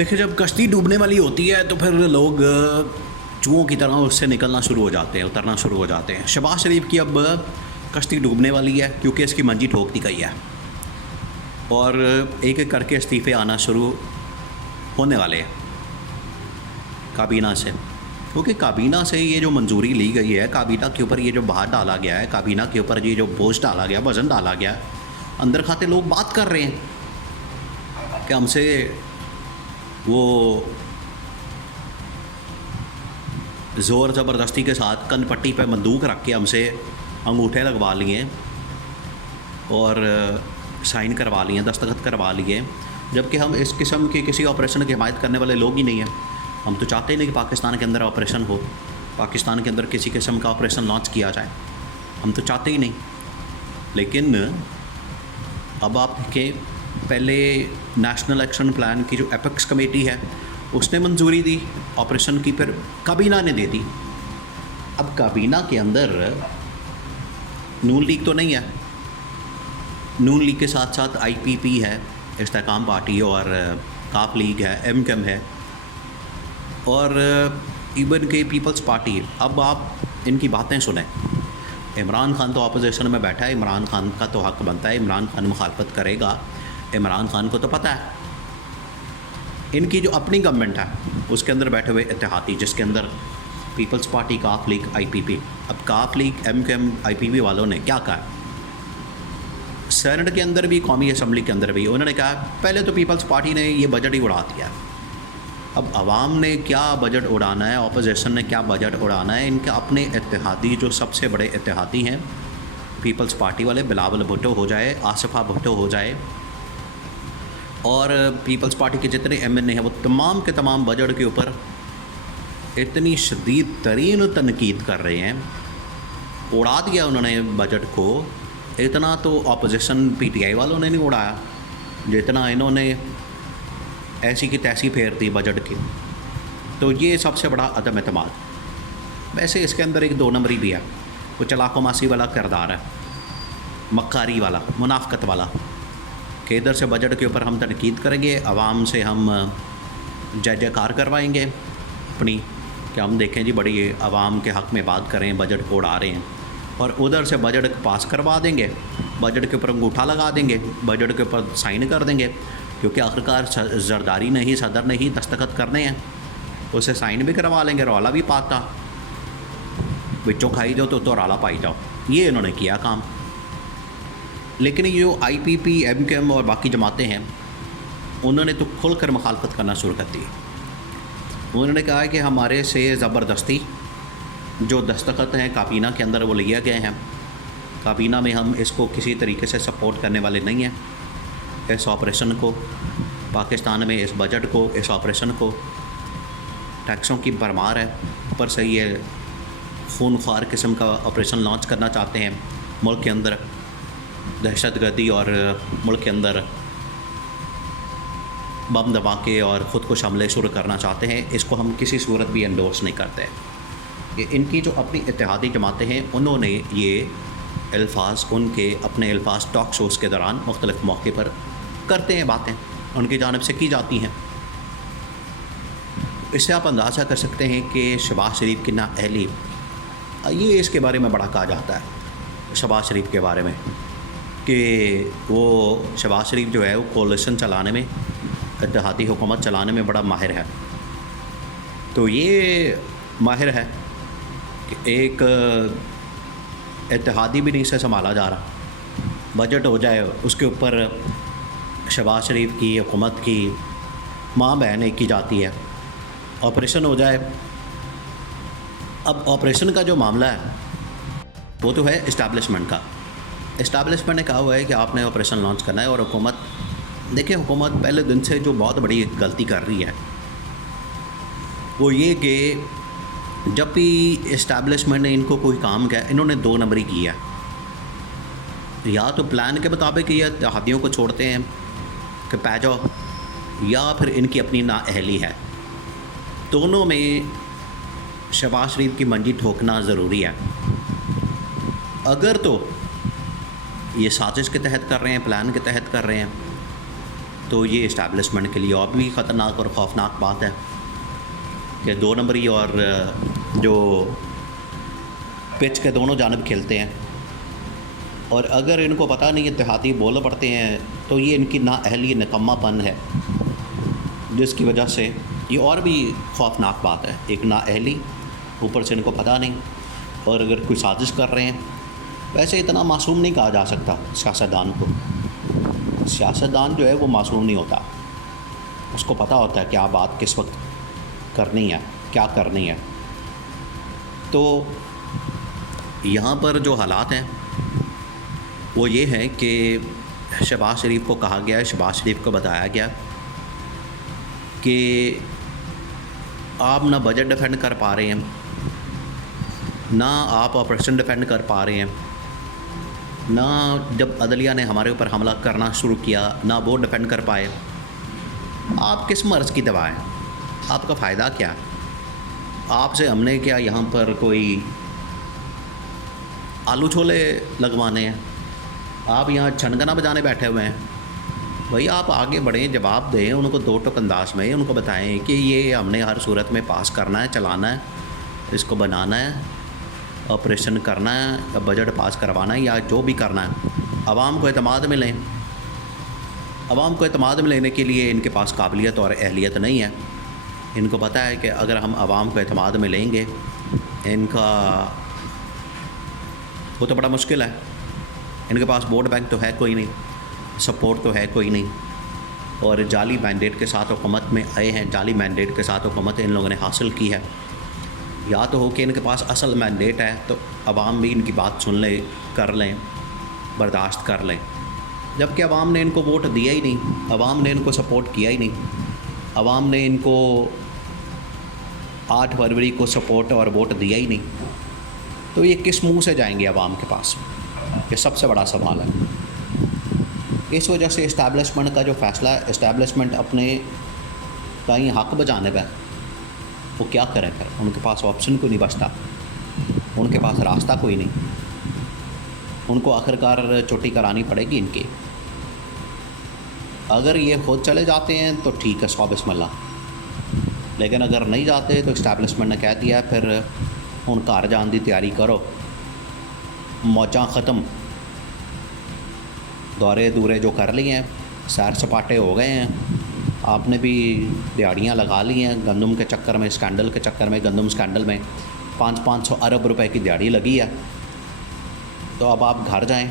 देखिए, जब कश्ती डूबने वाली होती है तो फिर लोग चूहों की तरह उससे निकलना शुरू हो जाते हैं, उतरना शुरू हो जाते हैं। शहबाज शरीफ की अब कश्ती डूबने वाली है क्योंकि इसकी मंजी ठोक दी गई है और एक एक करके इस्तीफ़े आना शुरू होने वाले हैं काबीना से, क्योंकि काबीना से ये जो मंजूरी ली गई है, काबीना के ऊपर ये जो भार डाला गया है, काबीना के ऊपर ये जो बोझ डाला गया, वज़न डाला गया, अंदर खाते लोग बात कर रहे हैं कि हमसे वो ज़ोर ज़बरदस्ती के साथ कन पट्टी पे बंदूक रख के हमसे अंगूठे लगवा लिए और साइन करवा लिए, दस्तखत करवा लिए, जबकि हम इस किस्म के किसी ऑपरेशन की हिमायत करने वाले लोग ही नहीं हैं। हम तो चाहते ही नहीं कि पाकिस्तान के अंदर ऑपरेशन हो, पाकिस्तान के अंदर किसी किस्म का ऑपरेशन लॉन्च किया जाए, हम तो चाहते ही नहीं। लेकिन अब आपके पहले नेशनल एक्शन प्लान की जो एपेक्स कमेटी है उसने मंजूरी दी ऑपरेशन की, फिर काबीना ने दे दी। अब काबीना के अंदर नून लीग तो नहीं है, नून लीग के साथ साथ आईपीपी है, इस्तेकाम पार्टी, और काफ लीग है, एमकेएम है, और इवन के पीपल्स पार्टी। अब आप इनकी बातें सुने। इमरान खान तो अपोजिशन में बैठा है, इमरान खान का तो हक बनता है, इमरान खान मुखालफत करेगा। इमरान खान को तो पता है इनकी जो अपनी गवर्नमेंट है उसके अंदर बैठे हुए इत्तेहादी, जिसके अंदर पीपल्स पार्टी, काफ लीग, आईपीपी। अब काफ लीग, एमकेएम, आईपीपी वालों ने क्या कहा, सेनेट के अंदर भी, कौमी असम्बली के अंदर भी उन्होंने कहा पहले तो पीपल्स पार्टी ने ये बजट ही उड़ा दिया। अब आवाम ने क्या बजट उड़ाना है, अपोजिशन ने क्या बजट उड़ाना है, इनके अपने इत्तेहादी, जो सबसे बड़े इत्तेहादी हैं पीपल्स पार्टी वाले, बिलावल भुट्टो हो जाए, आसिफा भुट्टो हो जाए, और पीपल्स पार्टी के जितने एमएनए हैं वो तमाम के तमाम बजट के ऊपर इतनी शदीद तरीन तनकीद कर रहे हैं। उड़ा दिया उन्होंने बजट को। इतना तो अपोजिशन पीटीआई वालों ने नहीं उड़ाया जितना इन्होंने ऐसी की तैसी फेर दी बजट की। तो ये सबसे बड़ा अदम एतमाद। वैसे इसके अंदर एक 2 नंबरी भी है, वो चलाको मासी वाला किरदार है, मक्कारी वाला, मुनाफकत वाला, कि इधर से बजट के ऊपर हम तनकीद करेंगे, आवाम से हम जय जयकार करवाएंगे अपनी, कि हम देखें जी बड़ी आवाम के हक़ में बात करें, बजट को उड़ा रहे हैं, और उधर से बजट पास करवा देंगे, बजट के ऊपर अंगूठा लगा देंगे, बजट के ऊपर साइन कर देंगे, क्योंकि आखिरकार जरदारी ने ही, सदर ने ही दस्तखत करने हैं, उसे साइन भी करवा लेंगे, रौला भी पाता, बिच्चों खाई जाओ तो रौला पाई जाओ। ये इन्होंने किया काम। लेकिन ये जो आईपीपी, एमकेएम और बाकी जमातें हैं उन्होंने तो खुलकर मुखालफत करना शुरू कर दी। उन्होंने कहा कि हमारे से ज़बरदस्ती जो दस्तखत हैं काबीना के अंदर वो लिए गए हैं, काबीना में हम इसको किसी तरीके से सपोर्ट करने वाले नहीं हैं, इस ऑपरेशन को, पाकिस्तान में इस बजट को, इस ऑपरेशन को। टैक्सों की भरमार है, ऊपर से ये खूनख्वार किस्म का ऑपरेशन लॉन्च करना चाहते हैं मुल्क के अंदर, दहशतगर्दी, और मुल्क के अंदर बम धमाके और ख़ुदकुश हमले शुरू करना चाहते हैं। इसको हम किसी सूरत भी एंडोर्स नहीं करते। ये इनकी जो अपनी इत्तेहादी जमातें हैं उन्होंने ये अल्फाज, उनके अपने अल्फाज टॉक शोज़ के दौरान मुख्तलिफ़ मौके पर करते हैं, बातें उनकी जानिब से की जाती हैं। इससे आप अंदाज़ा कर सकते हैं कि शहबाज शरीफ की नाअहली, ये इसके बारे में बड़ा कहा जाता है शहबाज शरीफ के बारे में, कि वो शहबाज शरीफ जो है वो कोalition चलाने में, इत्तेहादी हुकूमत चलाने में बड़ा माहिर है। तो ये माहिर है कि एक इत्तेहादी भी नहीं से संभाला जा रहा, बजट हो जाए उसके ऊपर शहबाज शरीफ की हुकूमत की माँ बहन एक की जाती है, ऑपरेशन हो जाए। अब ऑपरेशन का जो मामला है वो तो है इस्टेब्लिशमेंट का। इस्टेब्लिशमेंट ने कहा हुआ है कि आपने ऑपरेशन लॉन्च करना है, और हुकूमत, देखिए हुकूमत पहले दिन से जो बहुत बड़ी गलती कर रही है वो ये कि जब भी इस्टेब्लिशमेंट ने इनको कोई काम किया, इन्होंने 2 नंबरी किया। या तो प्लान के मुताबिक ये इत्तेहादियों को छोड़ते हैं कि पै जाओ, या फिर इनकी अपनी नाअहली है। दोनों में शहबाज शरीफ की मंजी ठोकना ज़रूरी है। अगर तो ये साजिश के तहत कर रहे हैं, प्लान के तहत कर रहे हैं, तो ये इस्टेब्लिशमेंट के लिए और भी ख़तरनाक और ख़ौफनाक बात है कि 2 नंबरी और जो पिच के दोनों जानब खेलते हैं, और अगर इनको पता नहीं इत्तेहादी बोल पड़ते हैं तो ये इनकी नाअहली निकम्मापन है, जिसकी वजह से ये और भी ख़ौफनाक बात है। एक नाअहली, ऊपर से इनको पता नहीं, और अगर कोई साजिश कर रहे हैं। वैसे इतना मासूम नहीं कहा जा सकता सियासतदान को। सियासतदान जो है वो मासूम नहीं होता, उसको पता होता है क्या बात किस वक्त करनी है, क्या करनी है। तो यहाँ पर जो हालात हैं वो ये है कि शहबाज शरीफ को कहा गया है, शहबाज शरीफ को बताया गया कि आप ना बजट डिफेंड कर पा रहे हैं, ना आप ऑपरेशन डिफेंड कर पा रहे हैं, ना जब अदलिया ने हमारे ऊपर हमला करना शुरू किया ना वो डिफेंड कर पाए। आप किस मर्ज़ की दवा है? आपका फ़ायदा क्या? आपसे हमने क्या यहाँ पर कोई आलू छोले लगवाने हैं? आप यहाँ छनगना बजाने बैठे हुए हैं? भाई आप आगे बढ़ें, जवाब दें उनको, 2 टुक अंदाज में उनको बताएं कि ये हमने हर सूरत में पास करना है, चलाना है, इसको बनाना है, ऑपरेशन करना है, बजट पास करवाना है, या जो भी करना है। आवाम को एतमाद में लें। आवाम को एतमाद में लेने के लिए इनके पास काबिलियत और अहलियत नहीं है। इनको पता है कि अगर हम आवाम को एतमाद में लेंगे, इनका वो तो बड़ा मुश्किल है। इनके पास वोट बैंक तो है कोई नहीं, सपोर्ट तो है कोई नहीं, और जाली मैंडेट के साथ हुकूमत में आए हैं, जाली मैंडेट के साथ हुकूमत इन लोगों ने हासिल की है। या तो हो कि इनके पास असल मैंडेट है तो अवाम भी इनकी बात सुन ले, कर लें, बर्दाश्त कर लें, जबकि अवाम ने इनको वोट दिया ही नहीं, अवाम ने इनको सपोर्ट किया ही नहीं। अवाम ने इनको 8 फरवरी को सपोर्ट और वोट दिया ही नहीं, तो ये किस मुंह से जाएंगे अवाम के पास? ये सबसे बड़ा सवाल है। इस वजह से इस्टेब्लिशमेंट का जो फ़ैसला है, इस्टेब्लिशमेंट अपने कहीं हक़ बजाने पर वो क्या करें फिर? उनके पास ऑप्शन कोई नहीं बचता, उनके पास रास्ता कोई नहीं, उनको आखिरकार चोटी करानी पड़ेगी इनकी। अगर ये खुद चले जाते हैं तो ठीक है, 100 बिस्मिल्लाह, लेकिन अगर नहीं जाते तो इस्टेब्लिशमेंट ने कह दिया फिर हुण घर जाने की तैयारी करो, मौजां ख़त्म, दौरे दूरे जो कर लिए हैं, सैर सपाटे हो गए हैं, आपने भी दिहाड़ियाँ लगा ली हैं गंदम के चक्कर में, स्कैंडल के चक्कर में, गंदम स्कैंडल में 500 अरब रुपए की दिहाड़ी लगी है। तो अब आप घर जाएं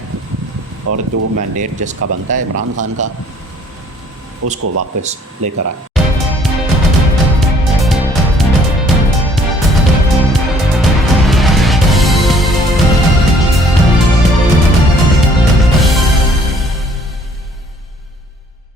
और जो मैंडेट जिसका बनता है इमरान खान का, उसको वापस लेकर आएँ।